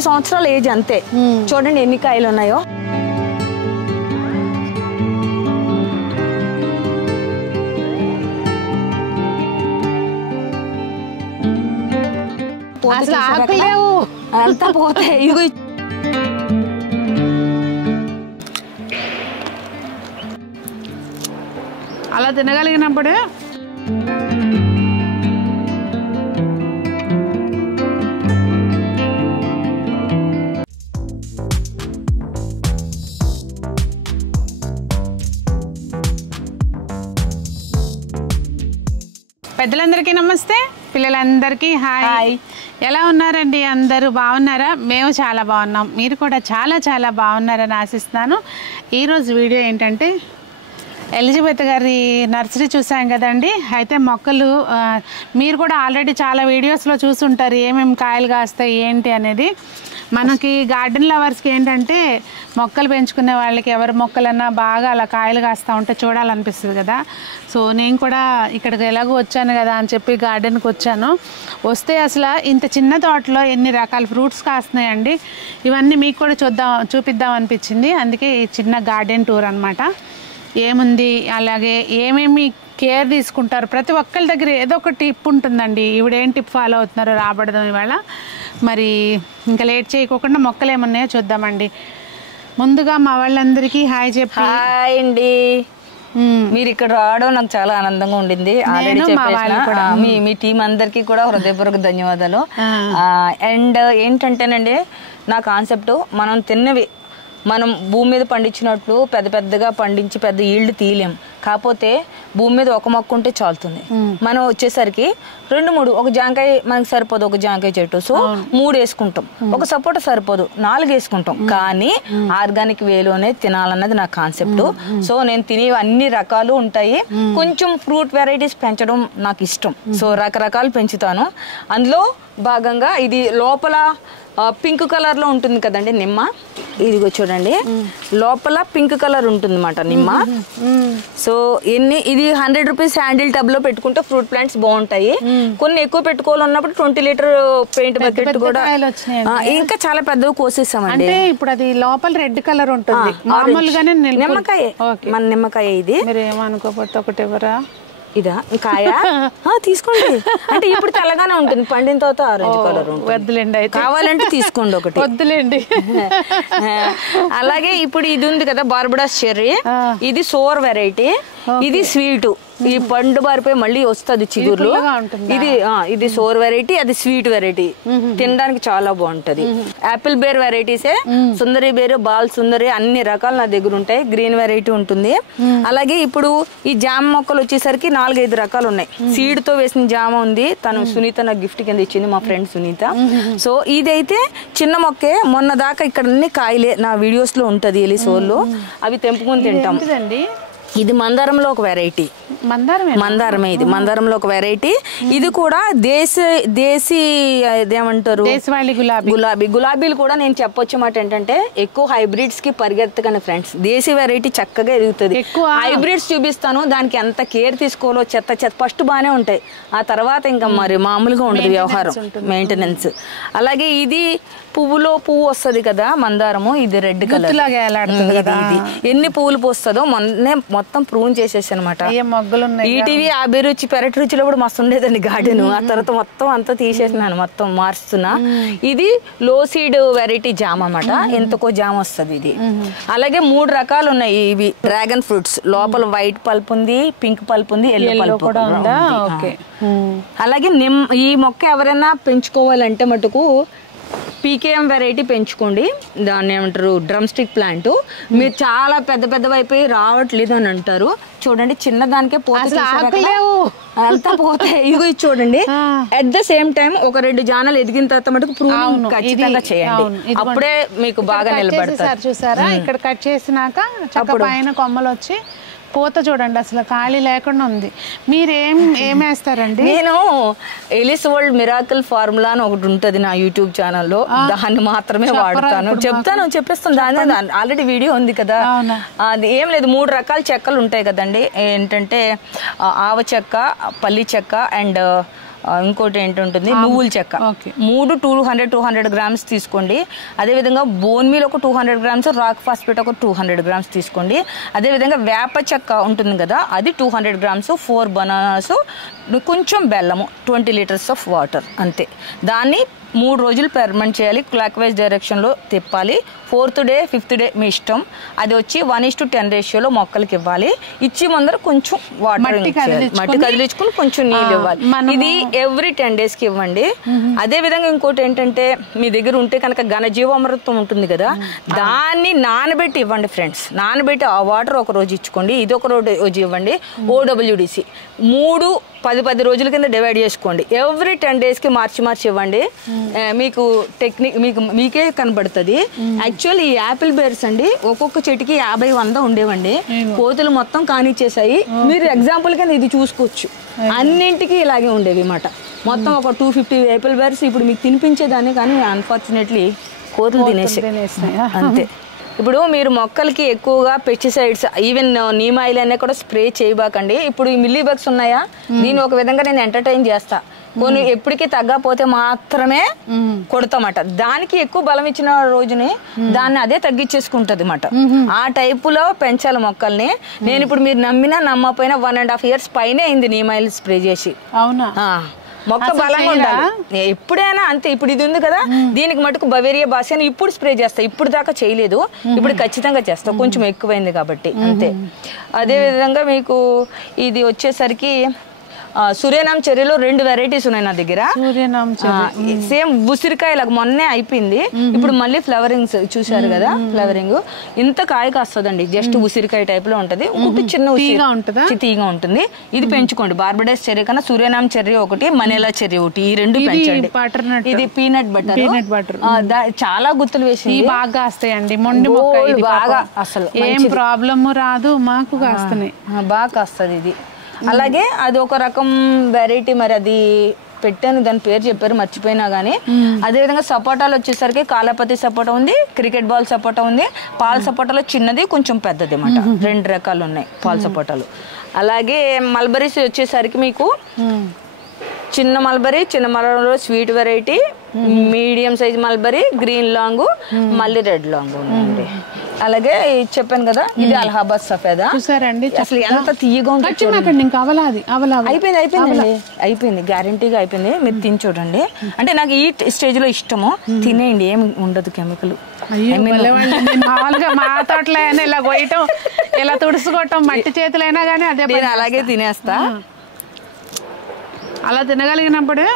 2 సంవత్సరాల ఏజ్ అంతే. చూడండి ఎన్ని కాయలు ఉన్నాయో. అంతా పోతాయి. ఇదిగో అలా తినగలిగినప్పుడే పెద్దలందరికీ నమస్తే, పిల్లలందరికీ హాయ్. ఎలా ఉన్నారండి? అందరూ బాగున్నారా? మేము చాలా బాగున్నాం. మీరు కూడా చాలా చాలా బాగున్నారని ఆశిస్తున్నాను. ఈరోజు వీడియో ఏంటంటే ఎలిజబెత్ గారి నర్సరీ చూసాం కదండి. అయితే మొక్కలు మీరు కూడా ఆల్రెడీ చాలా వీడియోస్లో చూసుంటారు ఏమేమి కాయలు కాస్తాయి ఏంటి అనేది. మనకి గార్డెన్ లవర్స్కి ఏంటంటే మొక్కలు పెంచుకునే వాళ్ళకి ఎవరి మొక్కలన్నా బాగా అలా కాయలు కాస్తూ ఉంటే చూడాలనిపిస్తుంది కదా. సో నేను కూడా ఇక్కడికి ఎలాగో వచ్చాను కదా అని చెప్పి గార్డెన్కి వచ్చాను. వస్తే అసలు ఇంత చిన్న తోటలో ఎన్ని రకాల ఫ్రూట్స్ కాస్తున్నాయండి. ఇవన్నీ మీకు కూడా చూపిద్దాం అనిపించింది. అందుకే ఈ చిన్న గార్డెన్ టూర్ అనమాట. ఏముంది, అలాగే ఏమేమి కేర్ తీసుకుంటారు, ప్రతి ఒక్కరి దగ్గర ఏదో ఒక టిప్ ఉంటుందండి. ఇవిడేం టిప్ ఫాలో అవుతున్నారో రాబడదాం ఇవాళ. మరి ఇంకా లేట్ చేయకోకుండా మొక్కలు ఏమున్నాయో చూద్దామండి. ముందుగా మా వాళ్ళందరికీ హాయ్ చెప్పి. హాయ్ అండి. మీరు ఇక్కడ రావడం నాకు చాలా ఆనందంగా ఉండింది. ఆల్రెడీ చెప్పేసిన మీ టీం అందరికీ కూడా హృదయపూర్వక ధన్యవాదాలు. అండ్ ఏంటంటేనండి నా కాన్సెప్ట్, మనం తిన్నవి మనం భూమి మీద పండించినట్లు పెద్ద పెద్దగా పండించి పెద్ద ఈల్డ్ తీయలేం. కాకపోతే భూమి మీద ఒక మొక్క ఉంటే చాలుతుంది. మనం వచ్చేసరికి 2-3 ఒక జాంకాయ మనకి సరిపోదు, ఒక జాంకాయ చెట్టు. సో 3 వేసుకుంటాం. ఒక సపోటా సరిపోదు, 4 వేసుకుంటాం. కానీ ఆర్గానిక్ వేలోనే తినాలన్నది నా కాన్సెప్ట్. సో నేను తినేవి అన్ని రకాలు ఉంటాయి. కొంచెం ఫ్రూట్ వెరైటీస్ పెంచడం నాకు ఇష్టం. సో రకరకాలు పెంచుతాను. అందులో భాగంగా ఇది లోపల పింక్ కలర్ లో ఉంటుంది కదండి నిమ్మ. ఇదిగో చూడండి, లోపల పింక్ కలర్ ఉంటుంది అన్నమాట నిమ్మ. సో ఇది 100 రూపీస్ హ్యాండిల్ టబ్ లో పెట్టుకుంటే ఫ్రూట్ ప్లాంట్స్ బాగుంటాయి. కొన్ని ఎక్కువ పెట్టుకోవాలన్నప్పుడు 20 లీటర్ పెయింట్ బకెట్ కూడా ఇంకా చాలా పెద్దవి కోసేసామండి. ఇప్పుడు అది లోపల రెడ్ కలర్ ఉంటుంది మామూలుగానే. నిమ్మకాయ, మన నిమ్మకాయ. ఇది మీరు ఏమనుకోకపోతే ఒకటి ఎవరా ఇదా కాయ తీసుకోండి. అంటే ఇప్పుడు తెల్లగానే ఉంటుంది, పండిన తర్వాత ఆరెంజ్ కలర్ ఉంటుంది. వద్దులేండి, అయితే కావాలంటే తీసుకోండి ఒకటి. వద్దులేండి. అలాగే ఇప్పుడు ఇది ఉంది కదా బార్బడాస్ చెర్రీ, ఇది సోర్ వెరైటీ. ఇది స్వీట్, ఈ పండు బారిపోయి మళ్ళీ వస్తుంది చిగుర్లు. ఇది సోర్ వెరైటీ, అది స్వీట్ వెరైటీ. తినడానికి చాలా బాగుంటది. యాపిల్ బేర్ వెరైటీసే, సుందరి బేరు, బాల్ సుందరి, అన్ని రకాలు నా దగ్గర ఉంటాయి. గ్రీన్ వెరైటీ ఉంటుంది. అలాగే ఇప్పుడు ఈ జామ మొక్కలు వచ్చేసరికి 4-5 రకాలు ఉన్నాయి. సీడ్ తో వేసిన జామ ఉంది, తను సునీత నాకు గిఫ్ట్ కింద ఇచ్చింది, మా ఫ్రెండ్ సునీత. సో ఇదైతే చిన్న మొక్కే. మొన్న దాకా ఇక్కడ అన్ని కాయలే, నా వీడియోస్ లో ఉంటది ఎలిసోళ్ళు. అవి తెంపుకుని తింటాం. ఇది మందారంలో ఒక వెరైటీ. మందారమే ఇది, మందారంలో ఒక వెరైటీ. ఇది కూడా దేశీ ఇదేమంటారు, గులాబీలు కూడా నేను చెప్పొచ్చు మాట ఏంటంటే ఎక్కువ హైబ్రిడ్స్ కి పరిగెత్తకండి ఫ్రెండ్స్. దేశీ వెరైటీ చక్కగా ఎదుగుతుంది. హైబ్రిడ్స్ చూపిస్తాను, దానికి ఎంత కేర్ తీసుకోవాలో. చెత్త ఫస్ట్ బాగానే ఉంటాయి, ఆ తర్వాత ఇంకా మరి మామూలుగా ఉండదు వ్యవహారం, మెయింటెనెన్స్. అలాగే ఇది పువ్వులో పువ్వు వస్తుంది కదా మందారము, ఇది రెడ్ కలర్. ఇది ఎన్ని పువ్వులు పోస్తుందో మొత్తం ప్రూన్ చేసేసి అనమాట. ఈటీవీ అభిరుచి పెరటి రుచిలో కూడా మస్తు ఉండేదండి గార్డెన్. ఆ తర్వాత మొత్తం అంతా తీసేసినాను, మొత్తం మారుస్తున్నా. ఇది లో సీడ్ వెరైటీ జామ్ అన్నమాట, ఎంతకో జామ్ వస్తుంది ఇది. అలాగే 3 రకాలు ఉన్నాయి ఇవి డ్రాగన్ ఫ్రూట్స్. లోపల వైట్ పల్ప్ ఉంది, పింక్ పల్ప్ ఉంది, ఎల్లో పల్ప్ కూడా ఉందా. అలాగే ఈ మొక్క ఎవరైనా పెంచుకోవాలంటే మటుకు పీకేఎం వెరైటీ పెంచుకోండి. దాన్ని ఏమంటారు, డ్రమ్ స్టిక్ ప్లాంట్. మీరు చాలా పెద్ద అయిపోయి రావట్లేదు అని అంటారు. చూడండి చిన్నదానికే అంతా పోతాయి. ఇదిగో ఇది చూడండి. అట్ ద సేమ్ టైం ఒక 2 జానలు ఎదిగిన తర్వాత మటుకు ప్రూనింగ్ ఖచ్చితంగా చేయండి, అప్పుడే మీకు బాగా నిలబడతారు. చూసారా, ఇక్కడ కట్ చేసినాక పైన కొమ్మలు వచ్చి పూత చూడండి అసలు ఖాళీ లేకుండా ఉంది. మీరు ఏం వేస్తారండి? నేను ఎలిస్ వరల్డ్ మిరాకిల్ ఫార్ములా అని ఒకటి ఉంటుంది నా యూట్యూబ్ ఛానల్లో, దాన్ని మాత్రమే వాడతాను. చెప్పేస్తాను, దాని ఆల్రెడీ వీడియో ఉంది కదా. అది ఏం లేదు, 3 రకాల చెక్కలు ఉంటాయి కదండి. ఏంటంటే ఆవ చెక్క, పల్లి చెక్క అండ్ ఇంకోటి ఏంటుంటుంది నువ్వుల చెక్క 3 200 గ్రామ్స్ తీసుకోండి. అదేవిధంగా బోన్ మీల్ ఒక 200 గ్రామ్స్, రాక్ ఫాస్ఫేట్ ఒక 200 గ్రామ్స్ తీసుకోండి. అదేవిధంగా వేప చెక్క ఉంటుంది కదా అది 200 గ్రామ్స్, 4 బనానాస్, కొంచెం బెల్లము, 20 లీటర్స్ ఆఫ్ వాటర్ అంతే. దాన్ని 3 రోజులు ఫెర్మెంట్ చేయాలి. క్లాక్ వైజ్ డైరెక్షన్లో తిప్పాలి. 4th డే 5th డే మీ ఇష్టం. అది వచ్చి 1:10 రేషియోలో మొక్కలకి ఇవ్వాలి. ఇచ్చి ముందర కొంచెం వాటర్ మట్టి కదిలించుకుని కొంచెం నీళ్ళు ఇవ్వాలి. ఇది ఎవ్రీ 10 డేస్కి ఇవ్వండి. అదే విధంగా ఇంకోటి ఏంటంటే మీ దగ్గర ఉంటే కనుక ఘనజీవామృతం ఉంటుంది కదా దాన్ని నానబెట్టి ఇవ్వండి ఫ్రెండ్స్. నానబెట్టి ఆ వాటర్ ఒక రోజు ఇచ్చుకోండి, ఇది ఒక రోజు ఇవ్వండి. OWDC 3-10 రోజుల కింద డివైడ్ చేసుకోండి. ఎవ్రీ 10 డేస్కి మార్చి ఇవ్వండి. మీకు టెక్నిక్ మీకే కనబడుతుంది. యాక్చువల్ ఈ యాపిల్ బేర్స్ అండి ఒక్కొక్క చెట్టుకి 50-100 ఉండేవండి. కోతులు మొత్తం కానిచ్చేసాయి. మీరు ఎగ్జాంపుల్ కింద ఇది చూసుకోవచ్చు. అన్నింటికి ఇలాగే ఉండేవి అన్నమాట. మొత్తం ఒక 250 యాపిల్ బేర్స్ ఇప్పుడు మీకు తినిపించేదాన్ని, కానీ అన్ఫార్చునేట్లీ కోతులు తినేసాయి అంతే. ఇప్పుడు మీరు మొక్కలకి ఎక్కువగా పెస్టిసైడ్స్ ఈవెన్ నీమ్ ఆయిల్ అనే కూడా స్ప్రే చేయబాకండి. ఇప్పుడు ఈ మిల్లీ బగ్స్ ఉన్నాయా, దీన్ని ఒక విధంగా నేను ఎంటర్టైన్ చేస్తా. కొన్ని ఎప్పటికీ తగ్గపోతే మాత్రమే కొడతామట. దానికి ఎక్కువ బలం ఇచ్చిన రోజుని దాన్ని అదే తగ్గించేసుకుంటది అన్నమాట. ఆ టైపులో పెంచాలి మొక్కల్ని. నేను ఇప్పుడు మీరు నమ్మినా నమ్మపోయినా 1.5 years పైనే అయింది నీమ్ ఆయిల్ స్ప్రే చేసి. అవునా? మొక్క బలంగా ఉండాలి ఎప్పుడైనా అంతే. ఇప్పుడు ఇది ఉంది కదా దీనికి మటుకు బవేరియా బాసి అని ఇప్పుడు స్ప్రే చేస్తా. ఇప్పుడు దాకా చేయలేదు, ఇప్పుడు ఖచ్చితంగా చేస్తా. కొంచెం ఎక్కువైంది కాబట్టి అంతే. అదే విధంగా మీకు ఇది వచ్చేసరికి సూర్యనామ్ చెర్రీలో 2 వెరైటీస్ ఉన్నాయి నా దగ్గర. సేమ్ ఉసిరికాయలకు మొన్నే అయిపోయింది, ఇప్పుడు మళ్ళీ ఫ్లవరింగ్స్ చూసారు కదా. ఫ్లవరింగ్ ఇంత కాయ కాస్తుందండి, జస్ట్ ఉసిరికాయ టైప్ లో ఉంటది. ఇంకొకటి చిన్న తీగా ఉంటుంది. ఇది పెంచుకోండి. బార్బడేస్ చెర్రీ కన్నా సూర్యనామ్ చెర్రీ ఒకటి, మనీలా చెర్రీ ఒకటి, ఈ 2 పెంచండి. ఇది పీనట్ బటర్ చాలా గుత్తులు వేసి బాగా వస్తాయండి. మొండి బాగా అసలు ఏం ప్రాబ్లమ్ రాదు, మాకు కాస్తున్నాయి, బాగా కాస్తుంది ఇది. అలాగే అది ఒక రకం వెరైటీ, మరి అది పెట్టాను, దాని పేరు చెప్పారు మర్చిపోయినా కానీ. అదేవిధంగా సపోటాలు వచ్చేసరికి కాలాపతి సపోటా ఉంది, క్రికెట్ బాల్ సపోటా ఉంది. పాల సపోటాలో చిన్నది కొంచెం పెద్దది అన్నమాట. 2 రకాలు ఉన్నాయి పాల సపోటాలు. అలాగే మల్బరీస్ వచ్చేసరికి మీకు చిన్న మల్బరీలో sweet variety, medium size mulberry, green long, మళ్ళీ రెడ్ లాంగ్ ఉందండి. అలాగే చెప్పాను కదా ఇది అలహాబాద్ సఫేదా. చూసారండి అసలు ఎంత తీయగా ఉంటుంది. అయిపోయింది గ్యారంటీగా అయిపోయింది. మీరు తిని చూడండి. అంటే నాకు ఈ స్టేజ్ లో ఇష్టము. తినేయండి, ఏమి ఉండదు కెమికల్. మా తోటలో ఇలా కొయ్యటం, ఇలా తుడుచుకోవటం, మట్టి చేతులైనా కానీ అదే అలాగే తినేస్తా. అలా తినగలిగినప్పుడే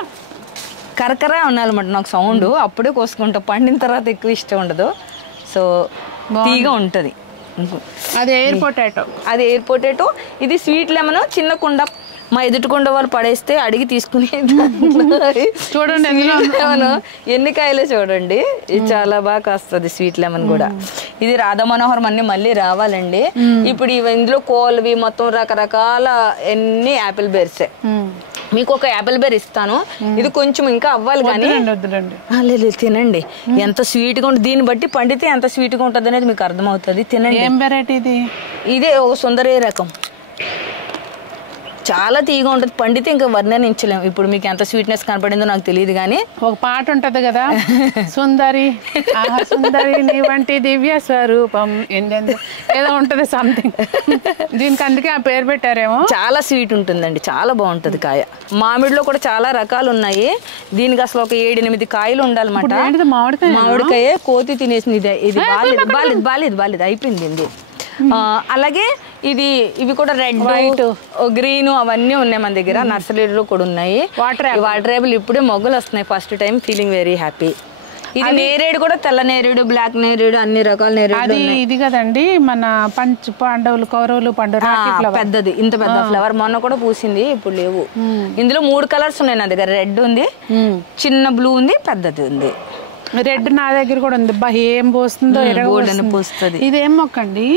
కరకరా ఉండాలన్నమాట నాకు సౌండ్. అప్పుడే కోసుకుంటా, పండిన తర్వాత ఎక్కువ ఇష్టం ఉండదు. సో తీగా ఉంటది. అది ఎయిర్ పొటాటో. ఇది స్వీట్ లెమన్. చిన్న కుండ మా ఎదుటికొండ వాళ్ళు పడేస్తే అడిగి తీసుకుని చూడండి ఎన్ని కాయలు చూడండి. ఇది చాలా బాగా కాస్తుంది స్వీట్ లెమన్ కూడా. ఇది రాధా మనోహరం అన్ని మళ్ళీ రావాలండి. ఇప్పుడు ఇందులో కోల్వి మొత్తం రకరకాల ఎన్ని యాపిల్ బేర్సే. మీకు ఒక యాపిల్ బేర్ ఇస్తాను. ఇది కొంచెం ఇంకా అవ్వాలి కానీ లేదు తినండి. ఎంత స్వీట్ గా ఉంటుంది, దీన్ని బట్టి పండితే ఎంత స్వీట్ గా ఉంటుంది అనేది మీకు అర్థమవుతుంది. తినండి. ఏం వెరైటీ ఇది? ఇదే ఒక సుందరి రకం, చాలా తీగా ఉంటుంది. పండితే ఇంకా వర్ణనించలేము. ఇప్పుడు మీకు ఎంత స్వీట్నెస్ కనపడిందో నాకు తెలియదు కానీ ఒక పాట ఉంటది కదా, సుందరి సుందరి నీ వంటి దివ్య స్వరూపం ఏదో ఉంటది సంథింగ్. దీనికి అందుకే ఆ పేరు పెట్టారేమో. చాలా స్వీట్ ఉంటుందండి, చాలా బాగుంటది కాయ. మామిడిలో కూడా చాలా రకాలు ఉన్నాయి. దీనికి అసలు ఒక 7-8 కాయలు ఉండాలన్నమాట. మామిడికాయ కోతి తినేసింది. ఇది బాలేదు అయిపోయింది. అలాగే ఇవి కూడా రెడ్, వైట్, గ్రీన్ అవన్నీ ఉన్నాయి మన దగ్గర. నర్సరీలో కూడా ఉన్నాయి. వాటర్ యాపిల్ ఇప్పుడే మొగ్గలు వస్తున్నాయి first time. Feeling very happy. ఇది నేరేడు కూడా, తెల్ల నేరేడు, బ్లాక్ నేరేడు, అన్ని రకాల నేరేడు. ఇది కదండి మన పంచ పాండవులు కౌరవులు పండు పెద్దది, ఇంత పెద్ద ఫ్లవర్. మొన్న కూడా పూసింది, ఇప్పుడు లేవు. ఇందులో 3 కలర్స్ ఉన్నాయి నా దగ్గర. రెడ్ ఉంది, చిన్న బ్లూ ఉంది, పెద్దది ఉంది. రెడ్ నా దగ్గర కూడా ఉంది. ఏం పోస్తుందో పోస్తుంది. ఇదేం మొక్క అండి?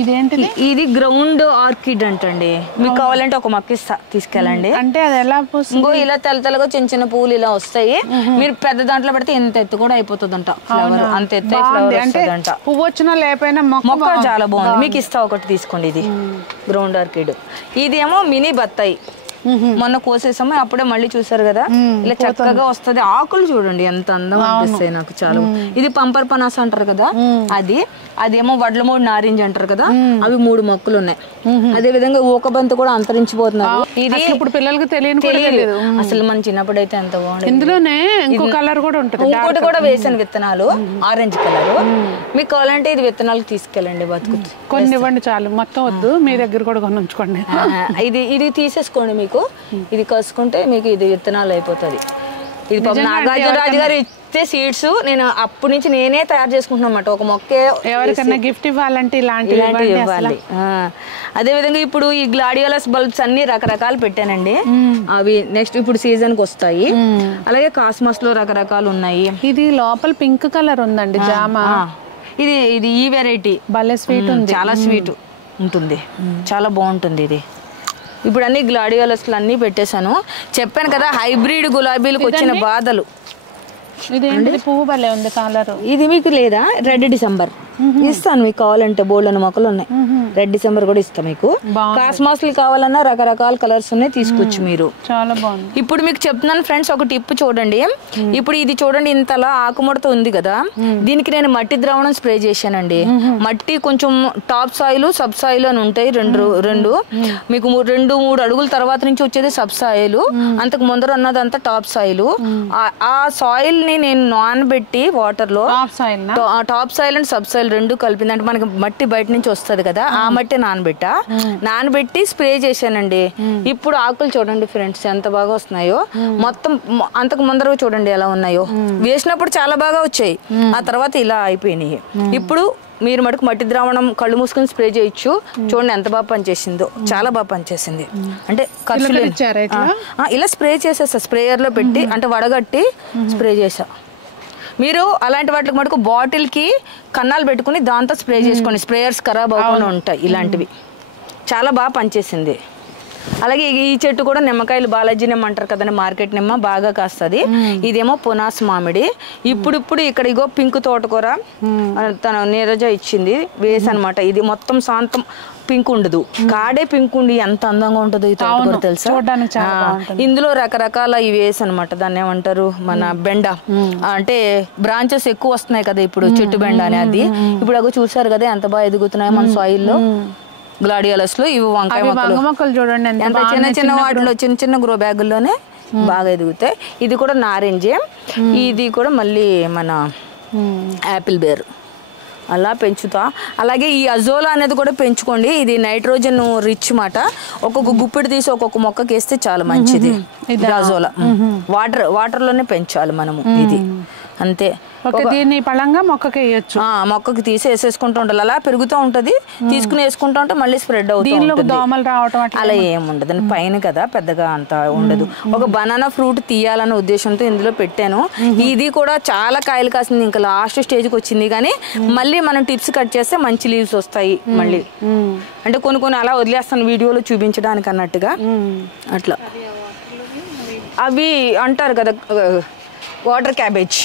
ఇదేంటిది? ఇది గ్రౌండ్ ఆర్కిడ్ అంటండి. మీకు కావాలంటే ఒక మొక్క ఇస్తా, తీసుకెళ్ళండి. అంటే అది ఎలా పోస్తుందో ఇలా తెల్లగా చిన్న చిన్న పువ్వులు ఇలా వస్తాయి. మీరు పెద్ద దాంట్లో పెడితే ఎంత ఎత్తు కూడా అయిపోతుందంట. ఫ్లవర్ అంత ఎత్తు వస్తుందంట. పువ్వు వచ్చినా లేకపోయినా మొక్క చాలా బాగుంది. మీకు ఇస్తా, ఒకటి తీసుకోండి. ఇది గ్రౌండ్ ఆర్కిడ్. ఇదేమో మినీ బత్తాయి. మొన్న కోసేసాము, అప్పుడే మళ్ళీ చూసారు కదా ఇలా చక్కగా వస్తది. ఆకులు చూడండి ఎంత అందంగా అనిపిస్తాయి నాకు చాలా. ఇది పంపర్ పనాస అంటారు కదా, అదేమో వడ్లమూడి నారింజ అంటారు కదా, అవి 3 మొక్కలు ఉన్నాయి. అదే విధంగా ఊకబంతి కూడా అంతరించిపోతున్నారు. ఇది ఇప్పుడు పిల్లలకి తెలియదు అసలు మన చిన్నప్పుడు అయితే ఎంత బాగుంది. ఇందులోనే ఇంకో కలర్ కూడా ఉంటుంది, ఇంకోటి కూడా వేసాను విత్తనాలు, ఆరెంజ్ కలర్. మీకు కావాలంటే ఇది విత్తనాలకు తీసుకెళ్ళండి, బతుకుతుంది. కొన్ని ఇవ్వండి చాలు, మొత్తం వద్దు, మీ దగ్గర కూడా కొన్ని ఉంచుకోండి. ఇది తీసేసుకోండి, మీకు ఇది కసుకుంటే మీకు ఇది విత్తనాలు అయిపోతుంది. ఇది నాగార్జునరాజు గారు ఇచ్చే సీడ్స్, నేను అప్పటి నుంచి నేనే తయారు చేసుకుంటున్నా అన్నమాట. ఒక మొక్కే ఎవరికైనా గిఫ్ట్ ఇవ్వాలంటే ఇలాంటివి ఇవ్వాలి. అదే విధంగా ఇప్పుడు ఈ గ్లాడియోలస్ బల్బ్స్ అన్ని రకరకాలు పెట్టానండి. అవి నెక్స్ట్ ఇప్పుడు సీజన్ కి వస్తాయి. అలాగే కాస్మస్ లో రకరకాలు ఉన్నాయి. ఇది లోపల పింక్ కలర్ ఉందండి, జామ. ఇది ఈ వెరైటీ భలే స్వీట్ ఉంది, చాలా స్వీట్ ఉంటుంది, చాలా బాగుంటుంది ఇది. ఇప్పుడు అన్ని గ్లాడియోలస్లు అన్ని పెట్టేశాను. చెప్పాను కదా హైబ్రిడ్ గులాబీలకు వచ్చిన బాధలు. ఇదేంటి పువ్వు భలే ఉంది కలర్. ఇది మీకు లేదా రెడ్ డిసెంబర్ ఇస్తాను, మీకు కావాలంటే బోల్డెన్ మొక్కలు ఉన్నాయి. రెడ్ డిసెంబర్ కూడా ఇస్తాం మీకు. కాస్మాస్లు కావాలన్నా రకరకాల కలర్స్ ఉన్నాయి, తీసుకోవచ్చు మీరు. చాలా బాగుంది. ఇప్పుడు మీకు చెప్తున్నాను ఫ్రెండ్స్, ఒక టిప్ చూడండి. ఇప్పుడు ఇది చూడండి, ఇంతలా ఆకుముడత ఉంది కదా, దీనికి నేను మట్టి ద్రావణం స్ప్రే చేశానండి. మట్టి కొంచెం టాప్ సాయిల్, సబ్ సాయిల్ అని ఉంటాయి రెండు. మీకు 2-3 అడుగుల తర్వాత నుంచి వచ్చేది సబ్ సాయిల్, అంతకు ముందర ఉన్నదంతా టాప్ సాయిల్. ఆ సాయిల్ ని నేను నానబెట్టి వాటర్ లో, top soil and sub soil 2 కలిపింది అంటే మనకి మట్టి బయట నుంచి వస్తుంది కదా, ఆ మట్టి నానబెట్టి స్ప్రే చేశానండి. ఇప్పుడు ఆకులు చూడండి ఫ్రెండ్స్ ఎంత బాగా వస్తున్నాయో. మొత్తం అంతకు ముందర చూడండి ఎలా ఉన్నాయో. వేసినప్పుడు చాలా బాగా వచ్చాయి, ఆ తర్వాత ఇలా అయిపోయినాయి. ఇప్పుడు మీరు మటుకు మట్టి ద్రావణం కళ్ళు మూసుకుని స్ప్రే చేయొచ్చు. చూడండి ఎంత బాగా పనిచేసిందో, చాలా బాగా పనిచేసింది. అంటే ఖర్చు ఇలా స్ప్రే చేసేసా, స్ప్రేయర్ లో పెట్టి అంటే వడగట్టి స్ప్రే చేసా. మీరు అలాంటి వాటికి మటుకు బాటిల్ కి కన్నాలు పెట్టుకుని దాంతో స్ప్రే చేసుకోండి, స్ప్రేయర్స్ ఖరాబ్ అవ్వకుండా ఉంటాయి. ఇలాంటివి చాలా బాగా పనిచేసింది. అలాగే ఈ చెట్టు కూడా నిమ్మకాయలు బాలాజీ నిమ్మ అంటారు కదండి, మార్కెట్ నిమ్మ బాగా కాస్తుంది. ఇదేమో పునాస్ మామిడి. ఇప్పుడు ఇక్కడ ఇగో పింక్ తోటకూర తన నీరజ ఇచ్చింది, వేసనమాట. ఇది మొత్తం శాంతం పింక్ ఉండదు, కాడే పింక్ ఉండి ఎంత అందంగా ఉంటుందో ఈ తోటకూర తెలుసా. ఇందులో రకరకాల ఇవి వేసనమాట, దాన్ని ఏమంటారు మన బెండ, అంటే బ్రాంచెస్ ఎక్కువ వస్తున్నాయి కదా ఇప్పుడు, చెట్టు బెండ అని. అది ఇప్పుడు అగో చూసారు కదా ఎంత బాగా ఎదుగుతున్నాయో మన సాయిల్ లో. గ్లాడియోలస్ లో ఇవి వంకాయ మొక్కలు చూడండి ఎంత చిన్న వాటిలో చిన్న గ్రో బ్యాగుల్లోనే బాగా ఎదుగుతాయి. ఇది కూడా నారింజే, ఇది కూడా మళ్ళీ మన యాపిల్ బేర్ అలా పెంచుతా. అలాగే ఈ అజోలా అనేది కూడా పెంచుకోండి, ఇది నైట్రోజన్ రిచ్ మాట. ఒక్కొక్క గుప్పిడి తీసి ఒక్కొక్క మొక్కకి వేస్తే చాలా మంచిది. అజోలా వాటర్ లోనే పెంచాలి మనము, ఇది అంతే. దీన్ని పళంగా మొక్కకి వేయొచ్చు, మొక్కకి తీసి వేసేసుకుంటూ ఉండాలి. అలా పెరుగుతూ ఉంటది, తీసుకుని వేసుకుంటూ ఉంటే మళ్ళీ స్ప్రెడ్ అవుతుంది. దోమలు రావటం అలా ఏముండదు, పైన కదా పెద్దగా అంత ఉండదు. ఒక బనానా ఫ్రూట్ తీయాలన్న ఉద్దేశంతో ఇందులో పెట్టాను. ఇది కూడా చాలా కాయలు కాసింది, ఇంకా లాస్ట్ స్టేజ్కి వచ్చింది. కానీ మళ్ళీ మనం టిప్స్ కట్ చేస్తే మంచి లీవ్స్ వస్తాయి మళ్ళీ. అంటే కొన్ని అలా వదిలేస్తాను వీడియోలో చూపించడానికి అన్నట్టుగా అట్లా. అవి అంటారు కదా వాటర్ క్యాబేజ్,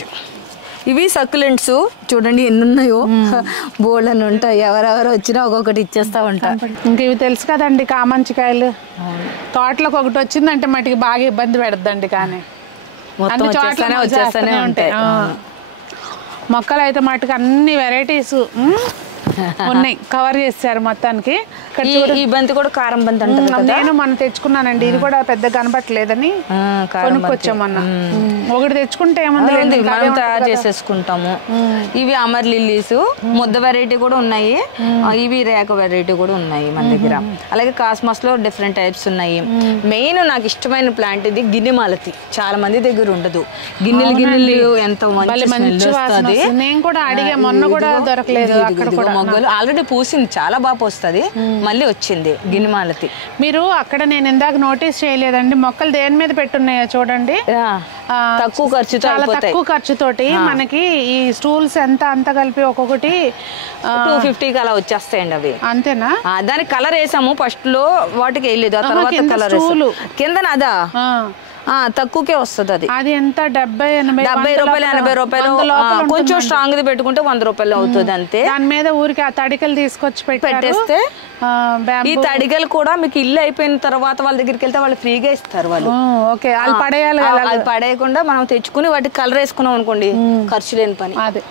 ఇవి సక్యులెంట్స్ చూడండి ఎన్ని ఉన్నాయో, బోల్డ్ అని ఉంటాయి. ఎవరెవరు వచ్చినా ఒక్కొక్కటి ఇచ్చేస్తా ఉంటా. ఇంక ఇవి తెలుసు కదండి కామంచికాయలు, తోటలోకి ఒకటి వచ్చిందంటే మటుకి బాగా ఇబ్బంది పెడద్దండి. కానీ మొత్తం వచ్చేస్తానే ఉంటాయి. మొక్కలు అయితే మటుకు అన్ని వెరైటీస్ ఉన్నాయి, కవర్ చేశారు మొత్తానికి. ఈ బంతి కూడా కారం బంతి అంటారు, నేను మొన్న తెచ్చుకున్నానండి. ఇది కూడా పెద్ద కనపట్లేదని కొనుక్కొచ్చామన్న. ఒకటి తెచ్చుకుంటే ఏముంది మనం తయారు చేసేసుకుంటాము. ఇవి అమర్ లిల్లీస్ ముద్ద వెరైటీ కూడా ఉన్నాయి, ఇవి రేక వెరైటీ కూడా ఉన్నాయి మన దగ్గర. అలాగే కాస్మాస్ లో డిఫరెంట్ టైప్స్ ఉన్నాయి. మెయిన్ నాకు ఇష్టమైన ప్లాంట్ ఇది గిన్నెమాలతి, చాలా మంది దగ్గర ఉండదు. గిన్నెలు ఎంత మంచి వస్తుంది. నేను కూడా అడిగా, మొన్న కూడా దొరకలేదు. మొగ్గలు ఆల్రెడీ పూసింది, చాలా బాగా పూస్తుంది, మళ్ళీ వచ్చింది గిన్నెమాలతి. మీరు అక్కడ నేను ఇందాక నోటీస్ చేయలేదండి, మొక్కలు దేని మీద పెట్టున్నాయో చూడండి. తక్కువ ఖర్చు, చాలా తక్కువ ఖర్చుతోటి మనకి ఈ స్టూల్స్ అంత కలిపి ఒక్కొక్కటి 250కి అలా వచ్చేస్తాయండి అవి. అంతేనా? దానికి కలర్ వేసాము ఫస్ట్ లో, వాటికి వేయలేదు, ఆ తర్వాత కలర్ కింద అదా తక్కువకే వస్తుంది అది. అది ఎంత 70-80 రూపాయలు 80 రూపాయలు. కొంచెం స్ట్రాంగ్ ది పెట్టుకుంటే 100 రూపాయలు అవుతుంది అంతే. దాని మీద ఊరికి ఆ తడికలు తీసుకొచ్చి పెట్టేస్తే ఈ తడికలు కూడా మీకు ఇల్లు అయిపోయిన తర్వాత వాళ్ళ దగ్గరికి వెళ్తే వాళ్ళు ఫ్రీగా ఇస్తారు వాళ్ళు. ఓకే, అది పడేయాలి. అది పడేయకుండా మనం తెచ్చుకుని వాటికి కలర్ వేసుకున్నాం అనుకోండి, ఖర్చు లేని పని. అదే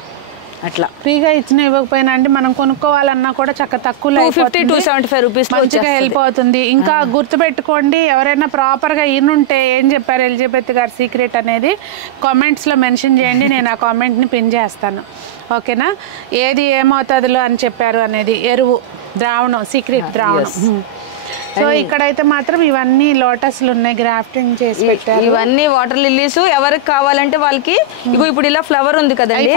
అట్లా ఫ్రీగా ఇచ్చిన ఇవ్వకపోయినా అంటే మనం కొనుక్కోవాలన్నా కూడా చక్కగా తక్కువలో 250-275 రూపీస్ మంచిగా హెల్ప్ అవుతుంది. ఇంకా గుర్తుపెట్టుకోండి, ఎవరైనా ప్రాపర్గా ఇన్నుంటే ఏం చెప్పారు ఎలిజబెత్ గారు సీక్రెట్ అనేది కామెంట్స్లో మెన్షన్ చేయండి, నేను ఆ కామెంట్ని పిన్ చేస్తాను. ఓకేనా? ఏది ఏమవుతుందిలో అని చెప్పారు అనేది ఎరువు ద్రావణం, సీక్రెట్ ద్రావణం. సో ఇక్కడైతే మాత్రం ఇవన్నీ లోటస్లు ఉన్నాయి, గ్రాఫ్టింగ్ చేసి పెట్టారు. ఇవన్నీ వాటర్ లిల్లీస్. ఎవరికి కావాలంటే వాళ్ళకి ఇగో ఇప్పుడు ఇలా ఫ్లవర్ ఉంది కదండి,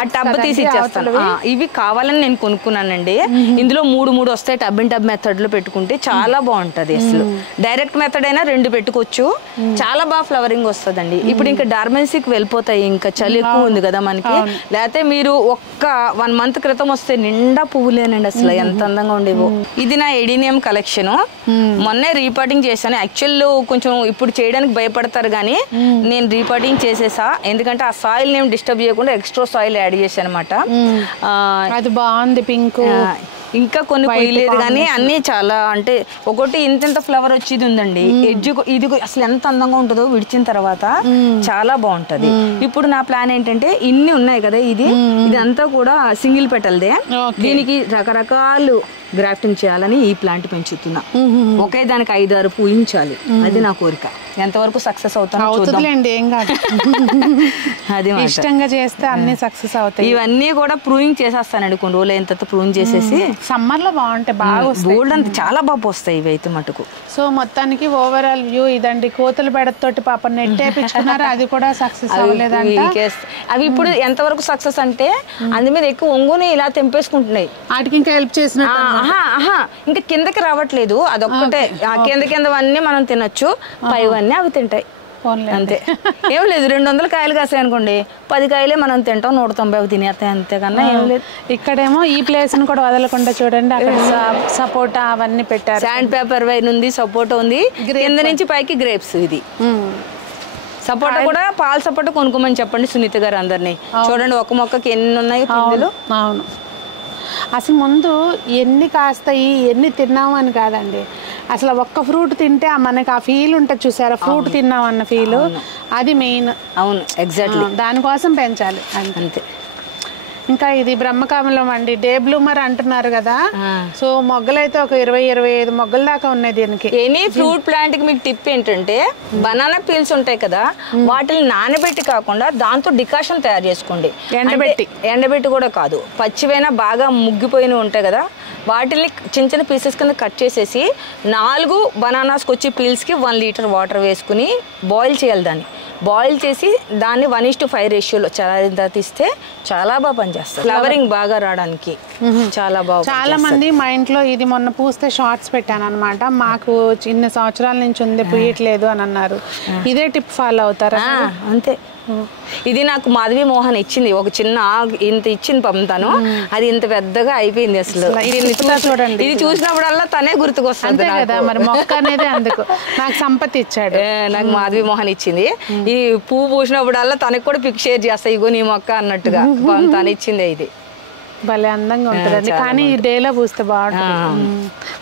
ఆ టబ్ తీసి ఇచ్చేస్తాను. ఇవి కావాలని నేను కొనుక్కున్నానండి. ఇందులో 3 వస్తాయి. టబ్ ఇన్ టబ్ మెథడ్ లో పెట్టుకుంటే చాలా బాగుంటది. అసలు డైరెక్ట్ మెథడ్ అయినా 2 పెట్టుకోవచ్చు, చాలా బాగా ఫ్లవరింగ్ వస్తుందండి. ఇప్పుడు ఇంకా డార్మెన్సీకి వెళ్ళిపోతాయి, ఇంకా చలి ఎక్కువ ఉంది కదా మనకి. లేకపోతే మీరు ఒక్క 1 మంత్ క్రితం వస్తే నిండా పువ్వులేనండి, అసలు ఎంత అందంగా ఉండేవో. ఇది నా ఎడీనియం కలెక్షన్. మొన్నే రీపాటింగ్ చేశాను. యాక్చువల్ కొంచెం ఇప్పుడు చేయడానికి భయపడతారు కానీ నేను రీపాటింగ్ చేసేసా, ఎందుకంటే ఆ సాయిల్ నేను డిస్టర్బ్ చేయకుండా ఎక్స్ట్రా సాయిల్ యాడ్ చేశాను అనమాట. అది బాగుంది పింక్. ఇంకా కొన్ని పోయలేదు కానీ అన్ని చాలా, అంటే ఒకటి ఇంత ఫ్లవర్ వచ్చేది ఉందండి. ఎడ్జ్ ఇది అసలు ఎంత అందంగా ఉంటుందో విడిచిన తర్వాత, చాలా బాగుంటది. ఇప్పుడు నా ప్లాన్ ఏంటంటే ఇన్ని ఉన్నాయి కదా, ఇదంతా కూడా సింగిల్ పెటల్దే. దీనికి రకరకాలు గ్రాఫ్టింగ్ చేయాలని ఈ ప్లాంట్ పెంచుతున్నా. ఒకే దానికి 5-6 పూయించాలి, అది నా కోరిక. ఎంతవరకు సక్సెస్ అవుతుందిలేండి, ఏం కాదు. అది ఇష్టంగా చేస్తే అన్ని సక్సెస్ అవుతాయి. ఇవన్నీ కూడా ప్రూవింగ్ చేసేస్తానండి, కొన్ని రోజులు అయిన తర్వాత ప్రూవింగ్ చేసేసి. సమ్మర్ లో బాగుంటాయి, బాగా గోల్డ్ అంతా చాలా బాగా వస్తాయి ఇవి అయితే మటుకు. సో మొత్తానికి ఓవరాల్ వ్యూ ఇదండి. కోతుల బెడతోటి పాప నెట్ వేయించుకున్నారు, అది కూడా సక్సెస్ అవ్వలేదంట. అవి ఇప్పుడు ఎంతవరకు సక్సెస్ అంటే అందు మీద ఎక్కువ ఒంగుని ఇలా తెంపేసుకుంటున్నాయి. వాటికి ఇంకా హెల్ప్ చేసిన ఇంకా కిందకి రావట్లేదు, అదొక్కటే. కిందవన్నీ మనం తినొచ్చు, పైవన్నీ అవి తింటాయి అంతే. ఏం లేదు, 200 కాయలు కాసాయి అనుకోండి, 10 కాయలే మనం తింటాం, 190 అవి తినేస్తాయి, అంతేకన్నా ఏం లేదు. ఇక్కడేమో ఈ ప్లేస్ ని కూడా వదలకుండా చూడండి, అక్కడ సపోటా అవన్నీ పెట్టారు. శాండ్ పేపర్ వైన్ ఉంది, సపోటా ఉంది, కింద నుంచి పైకి గ్రేప్స్. ఇది సపోటా కూడా పాల సపోటా కొనుక్కోమని చెప్పండి సునీత గారు అందరినీ. చూడండి ఒక మొక్కకి ఎన్ని ఉన్నాయి పిందెలు. అవును, అసలు ముందు ఎన్ని కాస్తాయి ఎన్ని తిన్నాము అని కాదండి, అసలు ఒక్క ఫ్రూట్ తింటే మనకి ఆ ఫీల్ ఉంటుంది చూసారా, ఫ్రూట్ తిన్నామన్న ఫీల్, అది మెయిన్. అవును, ఎగ్జాక్ట్లీ దానికోసం పెంచాలి అంతే. ఇంకా ఇది బ్రహ్మకమలం అండి, డే బ్లూమర్ అంటున్నారు కదా. సో మొగ్గలైతే ఒక 20-25 మొగ్గల దాకా ఉన్నాయి దీనికి. ఎనీ ఫ్రూట్ ప్లాంట్ కి మీకు టిప్ ఏంటంటే, బనానా పీల్స్ ఉంటాయి కదా, వాటిని నానబెట్టి కాకుండా దాంతో డికాషన్ తయారు చేసుకోండి. ఎండబెట్టి కూడా కాదు, పచ్చివైనా బాగా ముగ్గిపోయినవి ఉంటాయి కదా, వాటిని చిన్న పీసెస్ కింద కట్ చేసేసి 4 బనానాస్కి వచ్చి పీల్స్కి 1 లీటర్ వాటర్ వేసుకుని బాయిల్ చేయాలి. దాన్ని బాయిల్ చేసి దాన్ని 1:5 రేషియోలో చాలా తీస్తే చాలా బాగా పనిచేస్తుంది. ఫ్లవరింగ్ బాగా రావడానికి చాలా బాగా. చాలా మంది మా ఇంట్లో ఇది మొన్న పూస్తే షార్ట్స్ పెట్టాను అనమాట, మాకు చిన్న సంవత్సరాల నుంచి ఉంది పూయట్లేదు అని అన్నారు. ఇదే టిప్ ఫాలో అవుతారా? అంతే. ఇది నాకు మాధవి మోహన్ ఇచ్చింది, ఒక చిన్న ఇంత ఇచ్చింది పంపుతాను, అది ఇంత పెద్దగా అయిపోయింది. అసలు చూడండి, ఇది చూసినప్పుడల్లా తనే గుర్తుకొస్తుంది కదా, మరి మొక్క అనేది అందుకు నాకు సంపత్ ఇచ్చాడు. నాకు మాధవి మోహన్ ఇచ్చింది. ఈ పువ్వు పూసినప్పుడల్లా తనకు కూడా పిక్ షేర్ చేస్తా, ఇగో నీ మొక్క అన్నట్టుగా తను ఇచ్చింది. ఇది భలే అందంగా ఉంటుందండి, కానీ ఈ డేలో పూస్తే బాగుంటుంది.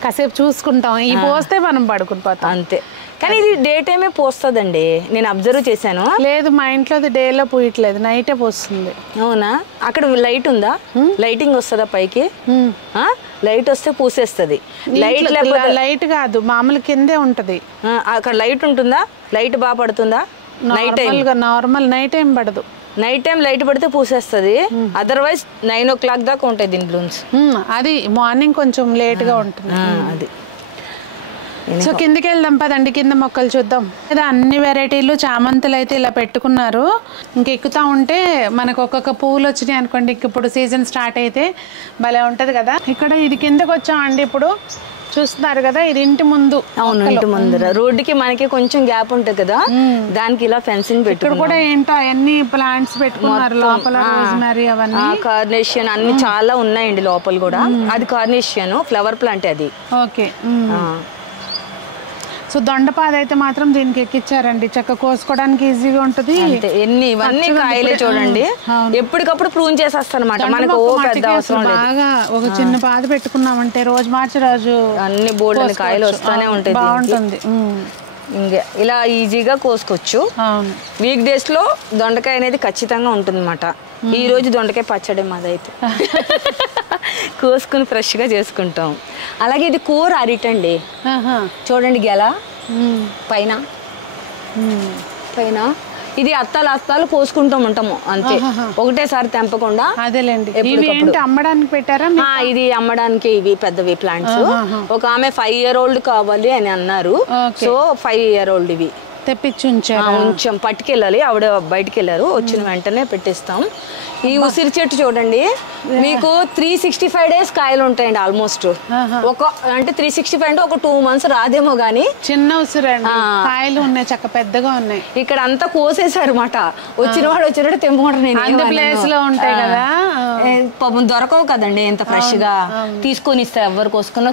కాసేపు చూసుకుంటాం, ఈ పోస్తే మనం పడుకుని పోతాం అంతే. కానీ ఇది డే టైమే పోస్తుందండి, నేను అబ్జర్వ్ చేశాను. లేదు, మా ఇంట్లో డేలో పూయట్లేదు, నైటే పోస్తుంది. అవునా? అక్కడ లైట్ ఉందా? లైటింగ్ వస్తుందా పైకి? లైట్ వస్తే పూసేస్తుంది. లైట్ కాదు, మామూలు కిందే ఉంటది. అక్కడ లైట్ ఉంటుందా? లైట్ బాగా పడుతుందా? నార్మల్ నైట్ ఏం పడదు. నైట్ టైం లైట్ పడితే పూసేస్తుంది, అదర్వైజ్ 9 o'clock దాకా ఉంటాయి దీని బ్లూమ్స్. అది మార్నింగ్ కొంచెం లేట్ గా ఉంటుంది. అది సో కిందకి వెళ్దాం పదండి, కింద మొక్కలు చూద్దాం. అన్ని వెరైటీలు చామంతులు అయితే ఇలా పెట్టుకున్నారు. ఇంకెక్కుతా ఉంటే మనకు ఒక్కొక్క పువ్వులు వచ్చినాయి అనుకోండి, ఇప్పుడు సీజన్ స్టార్ట్ అయితే భలే ఉంటది కదా. ఇక్కడ ఇది కిందకి వచ్చామండి, ఇప్పుడు చూస్తున్నారు కదా, ఇది ఇంటి ముందు. అవును, ఇంటి ముందర రోడ్డుకి మనకి కొంచెం గ్యాప్ ఉంటుంది కదా, దానికి ఇలా ఫెన్సింగ్ పెట్టి. ఇక్కడ కూడా ఏంటో అన్ని ప్లాంట్స్ పెట్టుకున్నారు లోపల, రోజ్మెరీ అవన్నీ, కార్నేషియన్ అన్ని చాలా ఉన్నాయండి లోపల కూడా. అది కార్నేషియన్ ఫ్లవర్ ప్లాంట్ అది. ఓకే. సో దొండపాద అయితే మాత్రం దీనికి ఎక్కిచ్చారండి, చక్క కోసుకోవడానికి ఈజీగా ఉంటుంది. ఇవన్నీ కాయలే చూడండి, ఎప్పటికప్పుడు ప్రూన్ చేసేస్తానమాట. మనకు పెద్ద అవసరం లేదు. బాగా ఒక చిన్న పాద పెట్టుకున్నామంటే రోజు మార్చి రోజు అన్ని బోల్డ్ కాయలు వస్తానే ఉంటాయి, బాగుంటుంది. ఇంకా ఇలా ఈజీగా కోసుకోవచ్చు. వీక్ డేస్ లో దొండకాయ అనేది ఖచ్చితంగా ఉంటుంది అన్నమాట. ఈ రోజు దొండకాయ పచ్చడి మాదైతే కోసుకుని ఫ్రెష్ గా చేసుకుంటాం. అలాగే ఇది కూర అరిటండి, చూడండి గెల పైన పైన ఇది అత్తాలు కోసుకుంటూ ఉంటాము అంతే, ఒకటేసారి తెంపకుండా. అదేలేండి. అమ్మడానికి పెట్టారా? ఇది అమ్మడానికి, ఇవి పెద్దవి ప్లాంట్స్. ఒక ఆమె 5 year old కావాలి అని అన్నారు, సో 5 year old ఇవి తెప్పించి ఉంచాం. పట్టుకెళ్ళాలి, ఆవిడ బయటికి వెళ్ళారు, వచ్చిన వెంటనే పెట్టిస్తాం. ఈ ఉసిరి చెట్టు చూడండి, మీకు 365 days కాయలు ఉంటాయండి ఆల్మోస్ట్. అంటే 365 అంటే ఒక 2 months రాదేమో గానీ చిన్న ఉసిరి కాయలు ఉన్నాయి, చక్క పెద్దగా ఉన్నాయి. ఇక్కడ అంతా కోసేసారు అన్నమాట. వచ్చినవాడు తెంపుకుంటారు, ప్లేస్ లో ఉంటాయి కదా, పాపం దొరకవు కదండి ఎంత ఫ్రెష్ గా తీసుకొని ఇస్తే. ఎవరు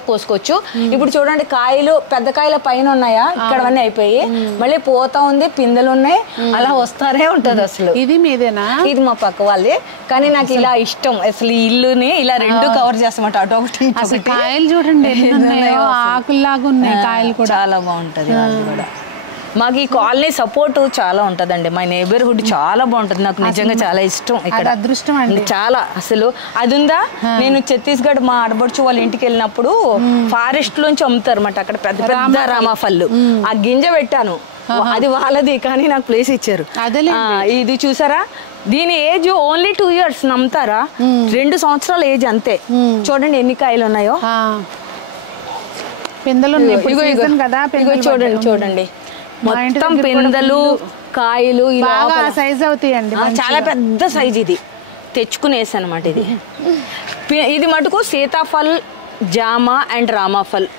కోసుకోవచ్చు. ఇప్పుడు చూడండి కాయలు, పెద్ద కాయల పైన ఉన్నాయా, ఇక్కడవన్నీ అయిపోయి మళ్ళీ పోతా ఉంది, పిందెలు ఉన్నాయి, అలా వస్తారే ఉంటది. అసలు ఇది మీదేనా? ఇది మా పక్క వాళ్ళే, కానీ నాకు ఇలా ఇష్టం. అసలు ఈ ఇల్లుని ఇలా 2 కవర్ చేస్తామంట, అటు ఒకటి. కాయలు చూడండి ఆకుల్లాగా ఉన్నాయి, కాయలు కూడా చాలా బాగుంటది. కూడా మాకు ఈ కాలనీ సపోర్ట్ చాలా ఉంటదండి. మై నేబర్హుడ్ చాలా బాగుంటది, నాకు నిజంగా చాలా ఇష్టం. ఇక్కడ అదృష్టం అండి చాలా. అసలు అది ఉందా, నేను ఛత్తీస్గఢ్ మా ఆడబడుచు వాళ్ళ ఇంటికి వెళ్ళినప్పుడు ఫారెస్ట్ లోంచి అమ్ముతారు అన్నమాట, అక్కడ పెద్ద పెద్ద రామాఫళ్ళు. ఆ గింజ పెట్టాను, అది వాళ్ళది, కానీ నాకు ప్లేస్ ఇచ్చారు. ఇది చూసారా, దీని ఏజ్ ఓన్లీ 2 years, నమ్ముతారా? 2 సంవత్సరాల ఏజ్ అంతే. చూడండి ఎన్ని కాయలు ఉన్నాయో, పిందెలు చూడండి మొత్తం పిందెలు కాయలు సైజ్ అవుతాయండి, చాలా పెద్ద సైజ్. ఇది తెచ్చుకునేసాను అన్నమాట. ఇది మటుకు సీతాఫల్, జామ అండ్ రామాఫల్.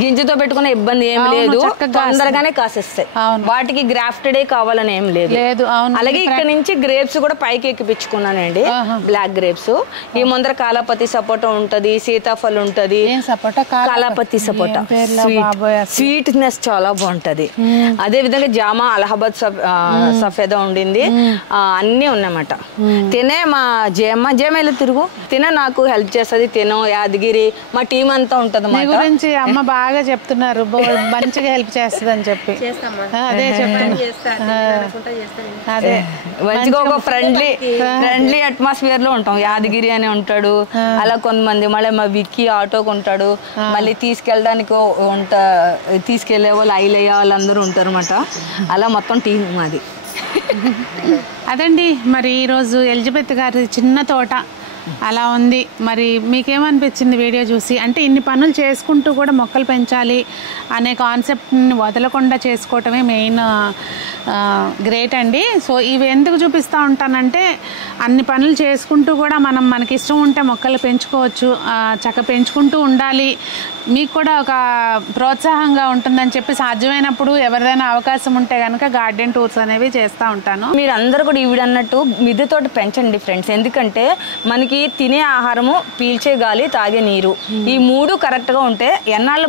గింజతో పెట్టుకునే ఇబ్బంది ఏం లేదు, తొందరగానే కాసేస్తాయి. వాటికి గ్రాఫ్టెడే కావాలని ఏం లేదు. అలాగే ఇక్కడ నుంచి గ్రేప్స్ కూడా పైకి ఎక్కిపించుకున్నానండి, బ్లాక్ గ్రేప్స్. ఈ ముందర కాలాపతి సపోటా ఉంటది, సీతాఫల్ ఉంటది, కాలాపతి సపోటా స్వీట్నెస్ చాలా బాగుంటది. అదే విధంగా జామ, అలహాబాద్ సఫేదా ఉండింది, అన్ని ఉన్నాయన్నమాట. తినే మా జేమేలు తిరుగు తినే నాకు హెల్ప్ చేస్తుంది. యాదగిరి మా టీం అంతా ఉంటది. అమ్మ బాగా చెప్తున్నారు, మంచిగా హెల్ప్ చేస్తుంది అని చెప్పి. అదే అదే మంచిగా ఒక ఫ్రెండ్లీ అట్మాస్ఫియర్ లో ఉంటాం. యాదగిరి అని ఉంటాడు, అలా కొంతమంది. మళ్ళీ మా విక్కీ ఆటోకి ఉంటాడు, మళ్ళీ తీసుకెళ్లే వాళ్ళు ఐలయ్య వాళ్ళందరూ ఉంటారు అన్నమాట. అలా మొత్తం టీం మాది. అదండి మరి ఈరోజు ఎలిజబెత్ గారి చిన్న తోట అలా ఉంది. మరి మీకేమనిపించింది వీడియో చూసి? అంటే ఇన్ని పనులు చేసుకుంటూ కూడా మొక్కలు పెంచాలి అనే కాన్సెప్ట్ని వదలకుండా చేసుకోవటమే మెయిన్ గ్రేట్ అండి. సో ఇవి ఎందుకు చూపిస్తూ ఉంటానంటే, అన్ని పనులు చేసుకుంటూ కూడా మనకి ఇష్టం ఉంటే మొక్కలు పెంచుకోవచ్చు, చక్కగా పెంచుకుంటూ ఉండాలి. మీకు కూడా ఒక ప్రోత్సాహంగా ఉంటుందని చెప్పి సాధ్యమైనప్పుడు ఎవరిదైనా అవకాశం ఉంటే కనుక గార్డెన్ టూర్స్ అనేవి చేస్తూ ఉంటాను. మీరు అందరూ కూడా ఈవిడ అన్నట్టు మిద్దెతోటి పెంచండి ఫ్రెండ్స్. ఎందుకంటే మనకి తినే ఆహారము, పీల్చే గాలి, తాగే నీరు, ఈ 3 కరెక్ట్గా ఉంటే ఎన్నాళ్ళు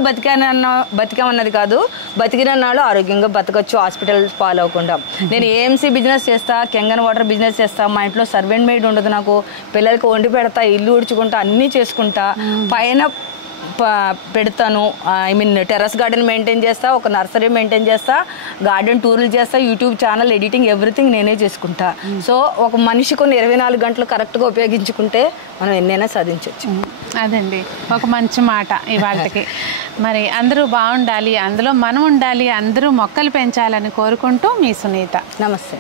బతికామన్నది కాదు, బతికిన నాళ్ళు ఆరోగ్యంగా బతకచ్చు, హాస్పిటల్ పాలవకుండా. నేను ఏఎంసీ బిజినెస్ చేస్తా, కెంగన్ వాటర్ బిజినెస్ చేస్తా, మా ఇంట్లో సర్వెంట్ మెయిడ్ ఉండదు, నాకు పిల్లలకి వండి పెడతా, ఇల్లు ఉడుచుకుంటా, అన్నీ చేసుకుంటా, పైన పెడతాను. టెర్రస్ గార్డెన్ మెయింటైన్ చేస్తా, ఒక నర్సరీ మెయింటైన్ చేస్తా, గార్డెన్ టూర్లు చేస్తా, యూట్యూబ్ ఛానల్, ఎడిటింగ్, ఎవ్రీథింగ్ నేనే చేసుకుంటా. సో ఒక మనిషి కొన్ని 24 గంటలు కరెక్ట్గా ఉపయోగించుకుంటే మనం ఎన్నైనా సాధించవచ్చు. అదండి ఒక మంచి మాట ఇవాళకి. మరి అందరూ బాగుండాలి, అందులో మనం ఉండాలి, అందరూ మొక్కలు పెంచాలని కోరుకుంటూ మీ సునీత. నమస్తే.